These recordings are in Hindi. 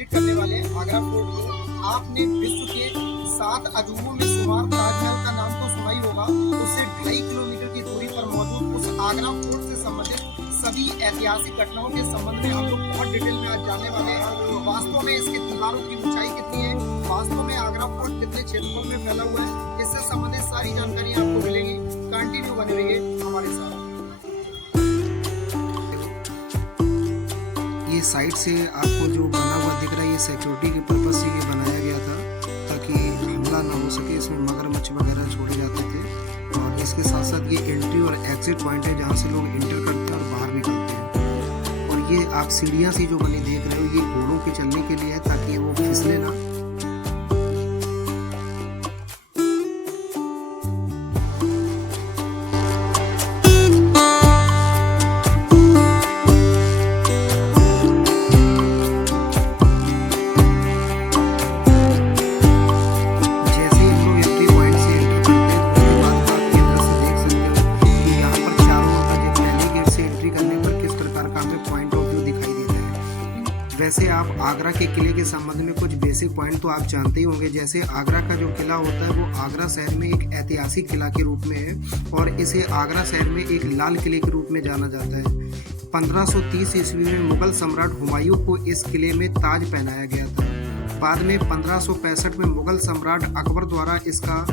विजिट करने वाले हैं आगरा फोर्ट को, आपने विश्व के 7 अजूबों में शुमार ताजमहल का नाम तो सुना ही होगा। उससे 2.5 किलोमीटर की दूरी पर मौजूद उस आगरा फोर्ट से संबंधित सभी ऐतिहासिक घटनाओं के संबंध में हम लोग बहुत डिटेल में आज जानने वाले हैं। वास्तव में इसकी दीवारों की ऊंचाई कितनी है, वास्तव में आगरा फोर्ट कितने क्षेत्रफल में फैला हुआ है, इससे संबंधित सारी जानकारी आपको मिलेगी। कंटिन्यू बने रहिए हमारे साथ। ये साइड से आपको जो बना हुआ दिख रहा है, ये सिक्योरिटी के पर्पज से ये बनाया गया था ताकि हमला ना हो सके। इसमें मगरमच्छ वगैरह छोड़े जाते थे और इसके साथ साथ ये एंट्री और एग्जिट पॉइंट है जहाँ से लोग इंटर करते हैं और बाहर निकलते हैं। और ये आप सीढ़ियाँ सी जो बनी देख रहे हो, ये घोड़ों के चलने के लिए है ताकि वो फिसले ना। वैसे आप आगरा के किले के संबंध में कुछ बेसिक पॉइंट तो आप जानते ही होंगे। जैसे आगरा का जो किला होता है वो आगरा शहर में एक ऐतिहासिक किला के रूप में है और इसे आगरा शहर में एक लाल किले के रूप में जाना जाता है। 1530 ईस्वी में मुगल सम्राट हुमायूं को इस किले में ताज पहनाया गया था। बाद में 1565 में मुगल सम्राट अकबर द्वारा इसका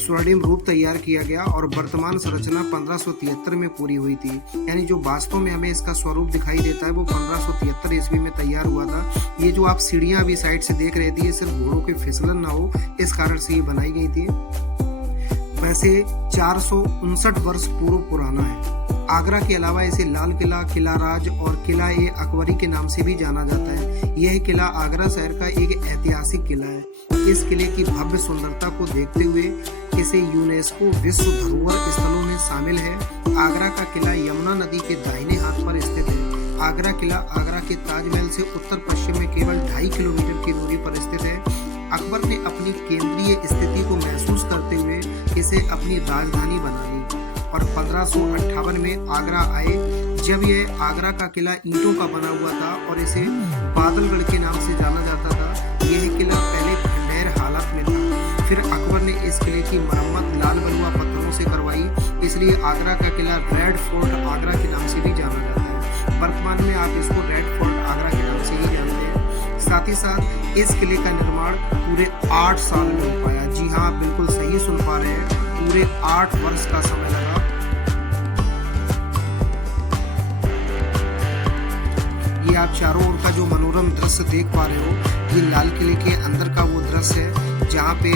स्वर्णिम रूप तैयार किया गया और वर्तमान संरचना 1573 में पूरी हुई थी। यानी जो वास्तव में हमें इसका स्वरूप दिखाई देता है वो 1573 ईस्वी में तैयार हुआ था। ये जो आप सीढ़ियां अभी साइड से देख रहे थे, ये सिर्फ घोड़ों की फिसलन ना हो इस कारण से ये बनाई गई थी। वैसे 459 वर्ष पूर्व पुराना है। आगरा के अलावा इसे लाल किला, किला राज और किला ए अकबरी के नाम से भी जाना जाता है। यह किला आगरा शहर का एक ऐतिहासिक किला है। इस किले की भव्य सुंदरता को देखते हुए इसे यूनेस्को विश्व धरोहर स्थलों में शामिल है। आगरा का किला यमुना नदी के दाहिने हाथ पर स्थित है। आगरा किला आगरा के ताजमहल से उत्तर पश्चिम में केवल 2.5 किलोमीटर की दूरी पर स्थित है। अकबर ने अपनी केंद्रीय स्थिति को महसूस करते हुए इसे अपनी राजधानी बना ली और 1558 में आगरा आए, जब यह आगरा का किला ईंटों का बना हुआ था और इसे बादलगढ़ के नाम से जाना जाता था। यह किला पहले खंडहर हालत में था। फिर अकबर ने इस किले की मरम्मत लाल बलुआ पत्थरों से करवाई, इसलिए आगरा का किला रेड फोर्ट आगरा के नाम से भी जाना जाता है। वर्तमान में आप इसको रेड फोर्ट आगरा के नाम से ही जानते हैं। साथ ही साथ इस किले का निर्माण पूरे 8 साल में हो पाया। जी हाँ, आप बिल्कुल सही सुन पा रहे हैं, पूरे 8 वर्ष का समय लगा। ये आप चारों ओर का जो मनोरम दृश्य देख पा रहे हो, ये लाल किले के अंदर का वो दृश्य है जहाँ पे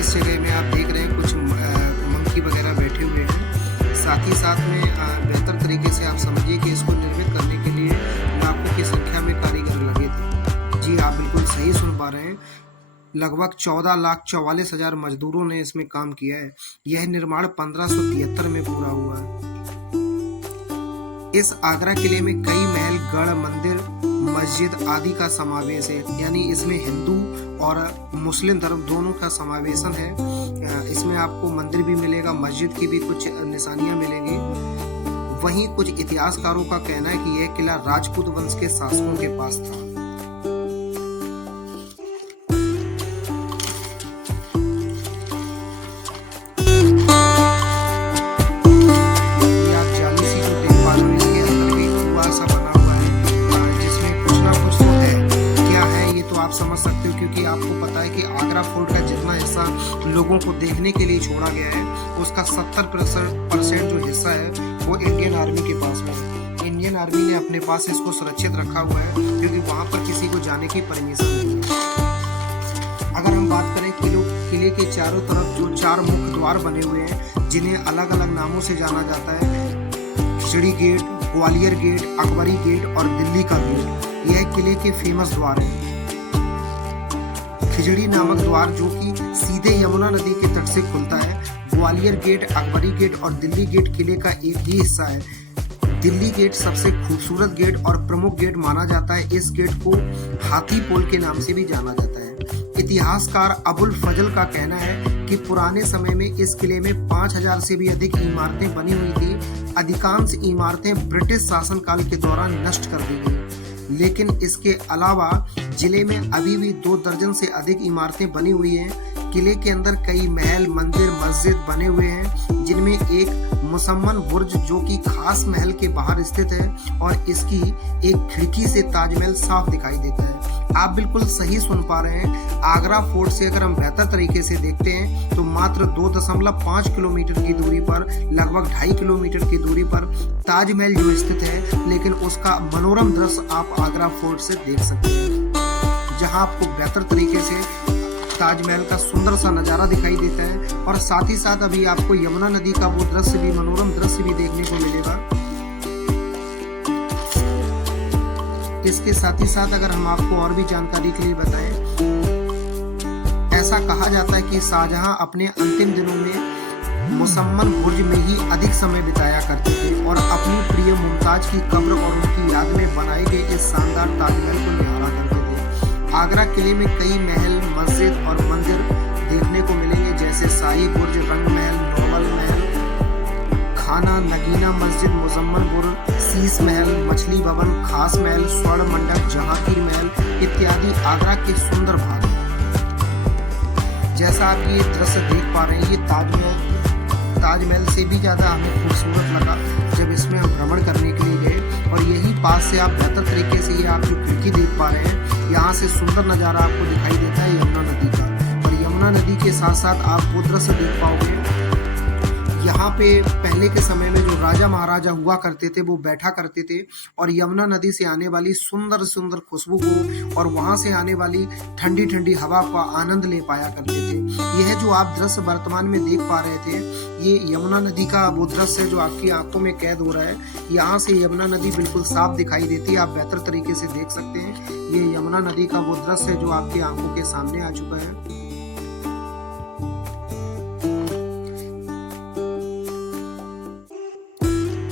इस जगह में आप देख रहे हैं कुछ मंकी वगैरह बैठे हुए हैं। साथ ही साथ में बेहतर तरीके से आप समझिए कि इसको निर्मित करने के लिए लाखों की संख्या में कारीगर लगे थे। जी आप बिल्कुल सही सुन पा रहे हैं, लगभग 14,44,000 मजदूरों ने इसमें काम किया है। यह निर्माण 1573 में पूरा हुआ है। इस आगरा किले में कई महल, गढ़, मंदिर, मस्जिद आदि का समावेश है। यानी इसमें हिंदू और मुस्लिम धर्म दोनों का समावेशन है। इसमें आपको मंदिर भी मिलेगा, मस्जिद की भी कुछ निशानियां मिलेंगी। वहीं कुछ इतिहासकारों का कहना है कि यह किला राजपूत वंश के शासकों के पास था। आप समझ सकते हो क्योंकि आपको पता है कि आगरा फोर्ट का जितना हिस्सा लोगों को देखने के लिए छोड़ा गया है, उसका 70% जो हिस्सा है वो इंडियन आर्मी के पास में है। इंडियन आर्मी ने अपने पास इसको सुरक्षित रखा हुआ है क्योंकि वहाँ पर किसी को जाने की परमिशन नहीं है। अगर हम बात करें किले के चारों तरफ जो 4 मुख्य द्वार बने हुए हैं, जिन्हें अलग अलग नामों से जाना जाता है, Khijri gate, Gwalior gate, Akbari gate और दिल्ली का गेट, यह किले के फेमस द्वार है। खिजड़ी नामक द्वार जो कि सीधे यमुना नदी के तट से खुलता है। ग्वालियर गेट, अकबरी गेट और दिल्ली गेट किले का एक ही हिस्सा है। दिल्ली गेट सबसे खूबसूरत गेट और प्रमुख गेट माना जाता है। इस गेट को हाथी पोल के नाम से भी जाना जाता है। इतिहासकार अबुल फजल का कहना है कि पुराने समय में इस किले में 5000 से भी अधिक इमारतें बनी हुई थी। अधिकांश इमारतें ब्रिटिश शासनकाल के दौरान नष्ट कर दी गई। लेकिन इसके अलावा जिले में अभी भी 2 दर्जन से अधिक इमारतें बनी हुई हैं। किले के अंदर कई महल, मंदिर, मस्जिद बने हुए हैं, जिनमें एक मुसम्मन बुर्ज जो कि खास महल के बाहर स्थित है और इसकी एक खिड़की से ताजमहल साफ दिखाई देता है। आप बिल्कुल सही सुन पा रहे हैं। आगरा फोर्ट से अगर हम बेहतर तरीके से देखते हैं तो मात्र 2.5 किलोमीटर की दूरी पर, लगभग 2.5 किलोमीटर की दूरी पर ताजमहल जो स्थित है, लेकिन उसका मनोरम दृश्य आप आगरा फोर्ट से देख सकते हैं, जहां आपको बेहतर तरीके से ताजमहल का सुंदर सा नज़ारा दिखाई देता है। और साथ ही साथ अभी आपको यमुना नदी का वो दृश्य भी, मनोरम दृश्य भी देखने को मिलेगा। इसके साथ ही साथ अगर हम आपको और भी जानकारी के लिए बताएं, ऐसा कहा जाता है कि शाहजहां अपने अंतिम दिनों में मुसम्मन बुर्ज में ही अधिक समय बिताया करते थे और अपनी प्रिय मुमताज की कब्र और उनकी याद में बनाए गए इस शानदार ताजमहल को निहारा करते थे। आगरा किले में कई महल, मस्जिद और मंदिर देखने को मिलेंगे, जैसे शाही बुर्ज, रंग महल, नोबल महल, खाना नगीना मस्जिद, मुजम्मल बुर्ज, शीश महल, मछली भवन, खास महल, स्वर्ण मंडप, जहांगीर महल इत्यादि आगरा के सुंदर भाग हैं। जैसा आप ये दृश्य देख पा रहे हैं, ये ताजमहल से भी ज़्यादा हमें खूबसूरत लगा जब इसमें हम भ्रमण करने के लिए गए। और यही पास से आप बेहतर तरीके से ये आप जो खिड़की देख पा रहे हैं, यहाँ से सुंदर नज़ारा आपको दिखाई देता है यमुना नदी का। और यमुना नदी के साथ साथ आप वो दृश्य देख पाओगे, यहाँ पे पहले के समय में जो राजा महाराजा हुआ करते थे वो बैठा करते थे और यमुना नदी से आने वाली सुंदर सुंदर खुशबू को और वहाँ से आने वाली ठंडी ठंडी हवा का आनंद ले पाया करते थे। यह जो आप दृश्य वर्तमान में देख पा रहे थे, ये यमुना नदी का वो दृश्य है जो आपकी आंखों में कैद हो रहा है। यहाँ से यमुना नदी बिल्कुल साफ दिखाई देती है, आप बेहतर तरीके से देख सकते हैं। ये यमुना नदी का वो दृश्य है जो आपकी आंखों के सामने आ चुका है।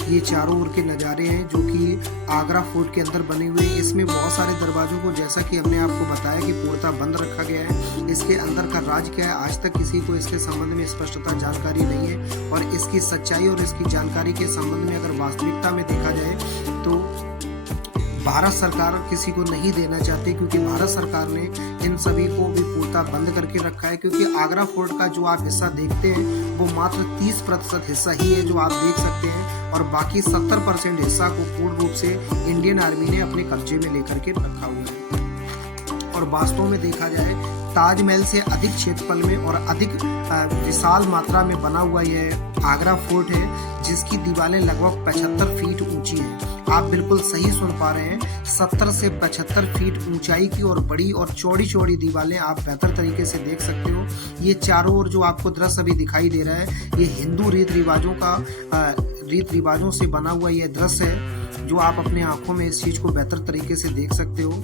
ये चारों ओर के नज़ारे हैं जो कि आगरा फोर्ट के अंदर बने हुए हैं। इसमें बहुत सारे दरवाजों को, जैसा कि हमने आपको बताया, कि पूर्णतः बंद रखा गया है। इसके अंदर का राज क्या है, आज तक किसी को इसके संबंध में स्पष्टता जानकारी नहीं है। और इसकी सच्चाई और इसकी जानकारी के संबंध में अगर वास्तविकता में देखा जाए तो भारत सरकार किसी को नहीं देना चाहती, क्योंकि भारत सरकार ने इन सभी को भी पूर्णतः बंद करके रखा है। क्योंकि आगरा फोर्ट का जो आप हिस्सा देखते हैं वो मात्र 30% हिस्सा ही है जो आप देख सकते हैं, और बाकी 70% हिस्सा को पूर्ण रूप से इंडियन आर्मी ने अपने कब्जे में लेकर के रखा हुआ है। और वास्तव में देखा जाए, ताजमहल से अधिक क्षेत्रफल में और अधिक विशाल मात्रा में बना हुआ यह आगरा फोर्ट है, जिसकी दीवारें लगभग 75 फीट ऊंची है। आप बिल्कुल सही सुन पा रहे हैं, 70 से 75 फीट ऊंचाई की और बड़ी और चौड़ी चौड़ी दीवारें आप बेहतर तरीके से देख सकते हो। ये चारों ओर जो आपको दृश्य अभी दिखाई दे रहा है, ये हिंदू रीत रिवाजों से बना हुआ यह दृश्य है, जो आप अपने आंखों में इस चीज को बेहतर तरीके से देख सकते हो।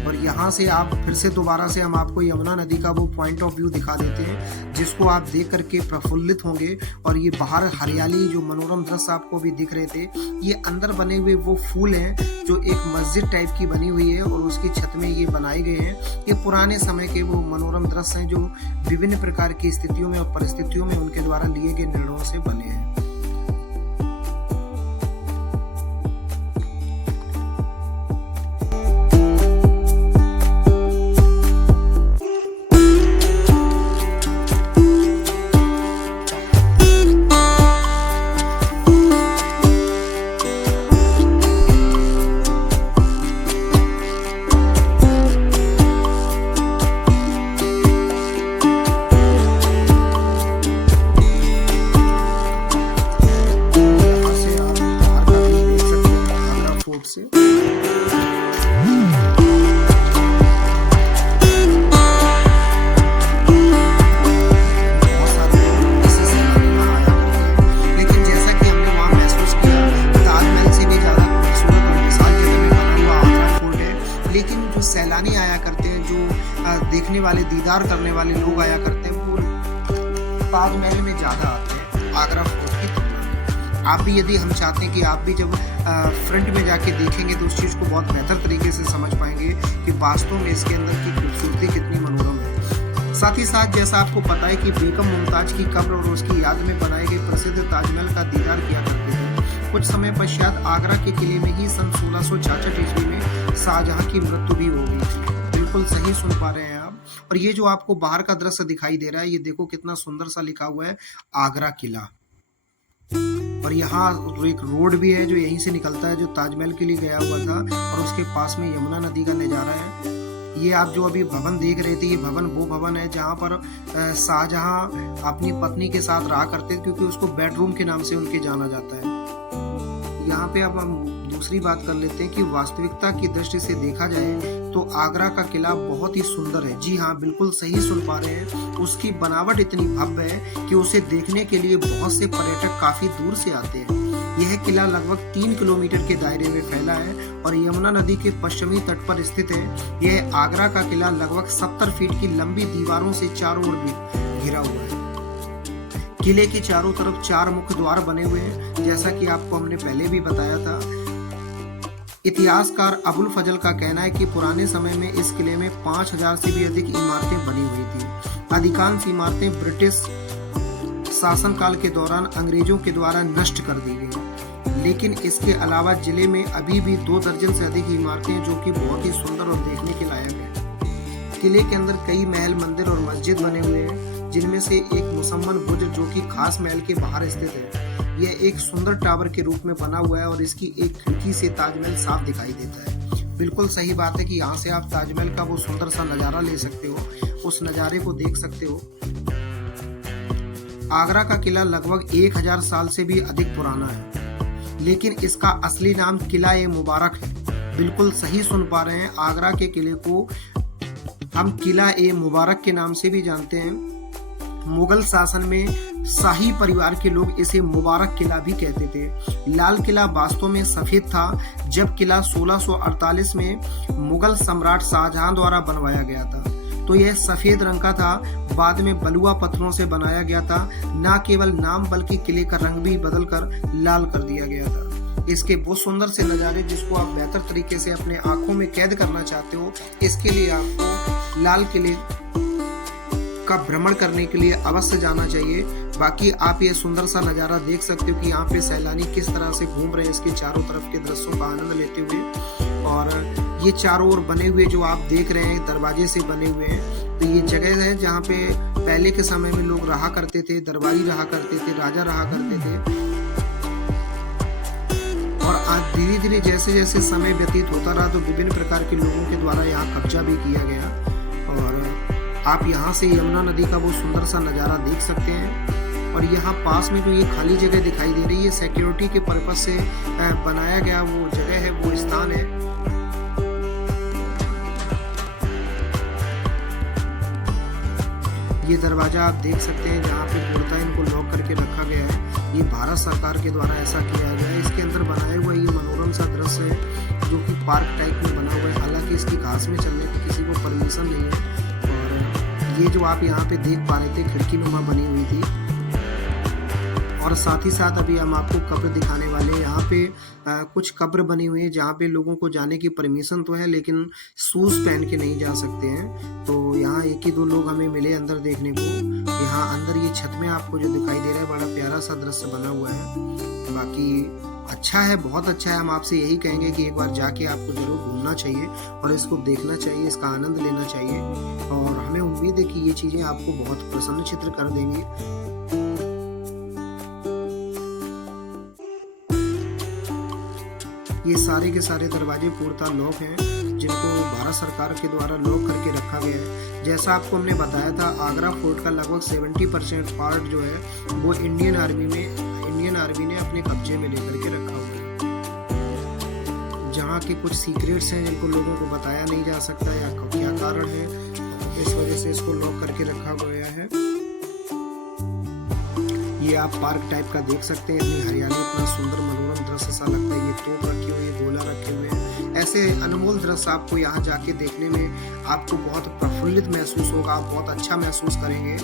और यहाँ से आप फिर से दोबारा से हम आपको यमुना नदी का वो पॉइंट ऑफ व्यू दिखा देते हैं, जिसको आप देख करके प्रफुल्लित होंगे। और ये बाहर हरियाली, जो मनोरम दृश्य आपको भी दिख रहे थे, ये अंदर बने हुए वो फूल हैं जो एक मस्जिद टाइप की बनी हुई है और उसकी छत में ये बनाए गए हैं। ये पुराने समय के वो मनोरम दृश्य हैं जो विभिन्न प्रकार की स्थितियों में और परिस्थितियों में उनके द्वारा लिए गए निर्णयों से बने हैं। से लेकिन जैसा कि हमने वहाँ महसूस किया, ताजमहल से भी ज़्यादा खूबसूरत और विशाल जगह में बना हुआ आगरा फोर्ट है। लेकिन जो सैलानी आया करते हैं, जो देखने वाले, दीदार करने वाले लोग आया करते हैं, वो ताजमहल में ज़्यादा आते हैं आगरा फोर्ट की तुलना में। आप भी, यदि हम चाहते हैं कि आप भी जब फ्रंट में जाके देखेंगे तो उस चीज़ को बहुत बेहतर तरीके से समझ पाएंगे कि वास्तव में इसके अंदर की खूबसूरती कितनी मनोरम है। साथ ही साथ जैसा आपको पता है कि बेगम मुमताज की कब्र और उसकी याद में बनाए गए प्रसिद्ध ताजमहल का दीदार किया करते थे, कुछ समय पश्चात आगरा के किले में ही सन 1666 ईस्वी में शाहजहां की मृत्यु भी हो गई थी। बिल्कुल सही सुन पा रहे हैं आप। और ये जो आपको बाहर का दृश्य दिखाई दे रहा है, ये देखो कितना सुंदर सा लिखा हुआ है आगरा किला। और यहाँ एक रोड भी है जो यहीं से निकलता है, जो ताजमहल के लिए गया हुआ था, और उसके पास में यमुना नदी का नज़ारा है। ये आप जो अभी भवन देख रहे थे, ये भवन वो भवन है जहाँ पर शाहजहां अपनी पत्नी के साथ रहा करते थे, क्योंकि उसको बेडरूम के नाम से उनके जाना जाता है। यहाँ पे अब हम दूसरी बात कर लेते हैं कि वास्तविकता की दृष्टि से देखा जाए तो आगरा का किला बहुत ही सुंदर है। जी हाँ, बिल्कुल सही सुन पा रहे हैं। उसकी बनावट इतनी भव्य है कि उसे देखने के लिए बहुत से पर्यटक काफी दूर से आते हैं। यह किला लगभग 3 किलोमीटर के दायरे में फैला है और यमुना नदी के पश्चिमी तट पर स्थित है। यह आगरा का किला लगभग 70 फीट की लंबी दीवारों से चारों ओर घिरा हुआ है। किले के चारों तरफ 4 मुख्य द्वार बने हुए हैं, जैसा कि आपको हमने पहले भी बताया था। इतिहासकार अबुल फजल का कहना है कि पुराने समय में इस किले में 5000 से भी अधिक इमारतें बनी हुई थी। अधिकांश इमारतें ब्रिटिश शासनकाल के दौरान अंग्रेजों के द्वारा नष्ट कर दी गई, लेकिन इसके अलावा जिले में अभी भी 2 दर्जन से अधिक इमारतें हैं, जो कि बहुत ही सुंदर और देखने के लायक है। किले के अंदर कई महल, मंदिर और मस्जिद बने हुए हैं, जिनमें से एक मुसम्मन बुर्ज जो कि खास महल के बाहर स्थित है। यह एक सुंदर टावर के रूप में बना हुआ है और इसकी एक खिड़की से ताजमहल साफ दिखाई देता है। बिल्कुल सही बात है कि यहाँ से आप ताजमहल का वो सुंदर सा नज़ारा ले सकते हो, उस नज़ारे को देख सकते हो। आगरा का किला लगभग 1000 साल से भी अधिक पुराना है, लेकिन इसका असली नाम किला ए मुबारक है। बिल्कुल सही सुन पा रहे हैं। आगरा के किले को हम किला ए मुबारक के नाम से भी जानते हैं। मुगल शासन में शाही परिवार के लोग इसे मुबारक किला भी कहते थे। लाल किला वास्तव में सफेद था, जब किला 1648 में मुगल सम्राट शाहजहां द्वारा बनवाया गया था तो यह सफेद रंग का था। बाद में बलुआ पत्थरों से बनाया गया था। न केवल नाम बल्कि किले का रंग भी बदलकर लाल कर दिया गया था। इसके वो सुंदर से नज़ारे जिसको आप बेहतर तरीके से अपने आंखों में कैद करना चाहते हो, इसके लिए आपको लाल किले का भ्रमण करने के लिए अवश्य जाना चाहिए। बाकी आप ये सुंदर सा नज़ारा देख सकते हो कि यहाँ पे सैलानी किस तरह से घूम रहे हैं इसके चारों तरफ के दृश्यों का आनंद लेते हुए। और ये चारों ओर बने हुए जो आप देख रहे हैं दरवाजे से बने हुए हैं, तो ये जगह है जहाँ पे पहले के समय में लोग रहा करते थे, दरबारी रहा करते थे, राजा रहा करते थे। और आज धीरे धीरे जैसे जैसे समय व्यतीत होता रहा तो विभिन्न प्रकार के लोगों के द्वारा यहाँ कब्जा भी किया गया। और आप यहाँ से यमुना नदी का वो सुंदर सा नज़ारा देख सकते हैं। और यहाँ पास में जो ये खाली जगह दिखाई दे रही है, सिक्योरिटी के पर्पज से बनाया गया वो जगह है, वो स्थान है। ये दरवाजा आप देख सकते हैं जहाँ पे पूर्णतः इनको लॉक करके रखा गया है। ये भारत सरकार के द्वारा ऐसा किया गया है। इसके अंदर बनाया हुआ ये मनोरम सा दृश्य है जो कि पार्क टाइप में बना हुआ है। हालांकि इसकी घास में चलने की किसी को परमिशन नहीं है। और ये जो आप यहाँ पे देख पा रहे थे खिड़की नुमा बनी हुई थी। और साथ ही साथ अभी हम आपको कब्र दिखाने वाले हैं। यहाँ पे कुछ कब्र बनी हुई है जहाँ पे लोगों को जाने की परमिशन तो है, लेकिन शूज पहन के नहीं जा सकते हैं। तो यहाँ 1 ही 2 लोग हमें मिले अंदर देखने को। यहाँ अंदर ये छत में आपको जो दिखाई दे रहा है बड़ा प्यारा सा दृश्य बना हुआ है। बाकी अच्छा है, बहुत अच्छा है। हम आपसे यही कहेंगे कि एक बार जाके आपको जरूर घूमना चाहिए और इसको देखना चाहिए, इसका आनंद लेना चाहिए। और हमें उम्मीद है कि ये चीज़ें आपको बहुत प्रसन्नचित्त कर देंगी। ये सारे के सारे दरवाजे पूर्णतः लॉक हैं, जिनको भारत सरकार के द्वारा लॉक करके रखा गया है। जैसा आपको हमने बताया था, आगरा फोर्ट का लगभग 70% पार्ट जो है वो इंडियन आर्मी ने अपने कब्जे में लेकर के रखा हुआ है। जहाँ के कुछ सीक्रेट्स हैं जिनको लोगों को बताया नहीं जा सकता या क्या कारण है, इस वजह से इसको लॉक करके रखा गया है। ये आप पार्क टाइप का देख सकते हैं, इतनी हरियाली, इतना सुंदर मनोरम दृश्य सा लगता है। ये तोप रखे हुए, गोला रखे हुए हैं। ऐसे अनमोल दृश्य आपको यहाँ जाके देखने में आपको बहुत प्रफुल्लित महसूस होगा, आप बहुत अच्छा महसूस करेंगे।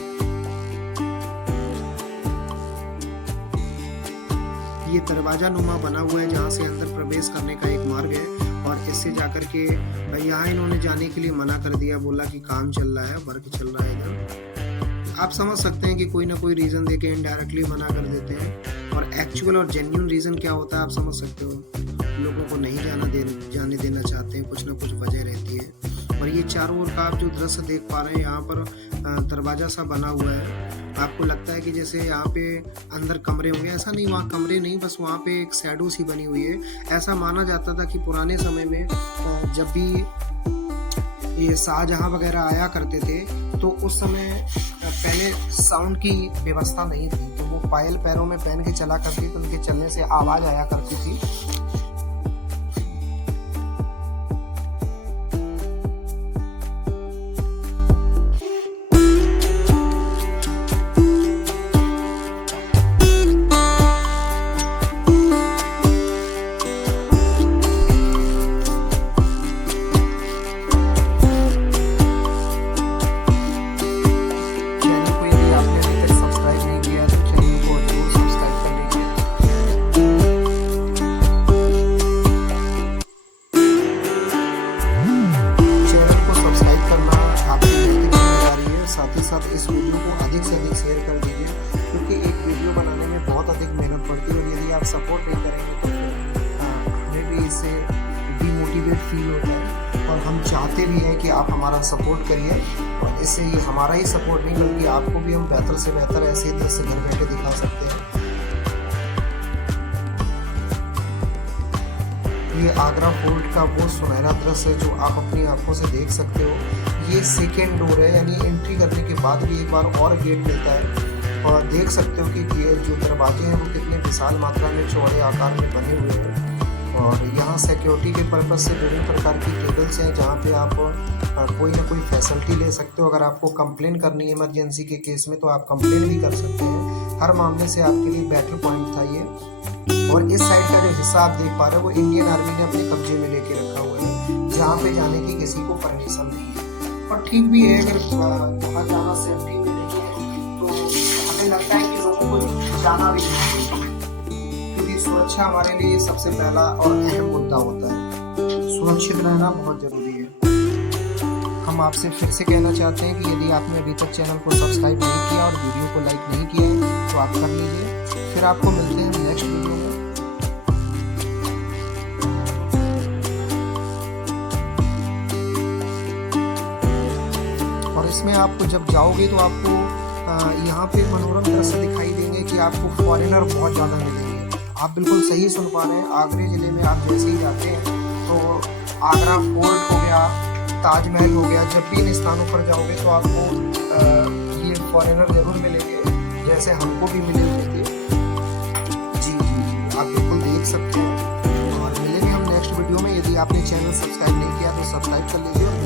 ये दरवाजा नुमा बना हुआ है जहाँ से अंदर प्रवेश करने का एक मार्ग है। और इससे जाकर के यहाँ इन्होंने जाने के लिए मना कर दिया, बोला कि काम चल रहा है, वर्क चल रहा है इधर। आप समझ सकते हैं कि कोई ना कोई रीजन देके इनडायरेक्टली मना कर देते हैं। और एक्चुअल और जेन्युइन रीज़न क्या होता है आप समझ सकते हो। लोगों को नहीं जाने देना चाहते हैं, कुछ ना कुछ वजह रहती है। और ये चारों ओर का आप जो दृश्य देख पा रहे हैं, यहाँ पर दरवाज़ा सा बना हुआ है। आपको लगता है कि जैसे यहाँ पे अंदर कमरे होंगे, ऐसा नहीं, वहाँ कमरे नहीं, बस वहाँ पे एक शैडो सी बनी हुई है। ऐसा माना जाता था कि पुराने समय में जब भी ये शाहजहाँ वगैरह आया करते थे तो उस समय पहले साउंड की व्यवस्था नहीं थी, तो वो पायल पैरों में पहन के चला करती, तो उनके चलने से आवाज़ आया करती थी। साथ ही साथ इस वीडियो को अधिक से अधिक शेयर कर दीजिए, क्योंकि एक वीडियो बनाने में बहुत अधिक मेहनत पड़ती है और यदि आप सपोर्ट नहीं करेंगे तो फिर हमें भी इससे डीमोटिवेट फील होता है। और हम चाहते भी हैं कि आप हमारा सपोर्ट करिए, और इससे ये हमारा ही सपोर्ट नहीं बल्कि आपको भी हम बेहतर से बेहतर ऐसे दृश्य घर बैठे दिखा सकते हैं। ये आगरा फोर्ट का वो सुनहरा दृश्य है जो आप अपनी आंखों से देख सकते हो। ये सेकेंड डोर है, यानी एंट्री करने के बाद भी एक बार और गेट मिलता है, और देख सकते हो कि ये जो दरवाजे हैं वो कितने विशाल मात्रा में चौड़े आकार में बने हुए हैं। और यहाँ सिक्योरिटी के पर्पज़ से विभिन्न प्रकार की टेबल्स हैं जहाँ पे आप कोई ना कोई फैसिलिटी ले सकते हो। अगर आपको कंप्लेन करनी है इमरजेंसी के केस में तो आप कंप्लेन भी कर सकते हैं। हर मामले से आपके लिए बेटर पॉइंट था ये। और इस साइड का जो हिस्सा आप देख पा रहे हो वो इंडियन आर्मी ने अपने कब्जे में लेके रखा हुआ है, जहाँ पे जाने की किसी को परमिशन नहीं है। और ठीक भी है, अगर वहाँ जाना सेफ्टी में नहीं है तो हमें लगता है कि लोगों को जाना भी नहीं चाहिए, क्योंकि सुरक्षा हमारे लिए सबसे पहला और अहम मुद्दा होता है। सुरक्षित रहना बहुत जरूरी है। हम आपसे फिर से कहना चाहते हैं कि यदि आपने अभी तक चैनल को सब्सक्राइब नहीं किया और वीडियो को लाइक नहीं किया है तो आप कर लीजिए। फिर आपको मिलते हैं नेक्स्ट वीडियो में। और इसमें आपको जब जाओगे तो आपको यहाँ पे मनोरम दृश्य दिखाई देंगे कि आपको फॉरेनर बहुत ज़्यादा मिलेंगे। आप बिल्कुल सही सुन पा रहे हैं। आगरे ज़िले में आप जैसे ही जाते हैं तो आगरा फोर्ट हो गया, ताजमहल हो गया, जब भी इन स्थानों पर जाओगे तो आपको ये फॉरेनर ज़रूर मिलेंगे, जैसे हमको भी मिले हुए थे। जी आप बिल्कुल देख सकते हैं। और मिलेंगे हम नेक्स्ट वीडियो में। यदि आपने चैनल सब्सक्राइब नहीं किया तो सब्सक्राइब कर लीजिए।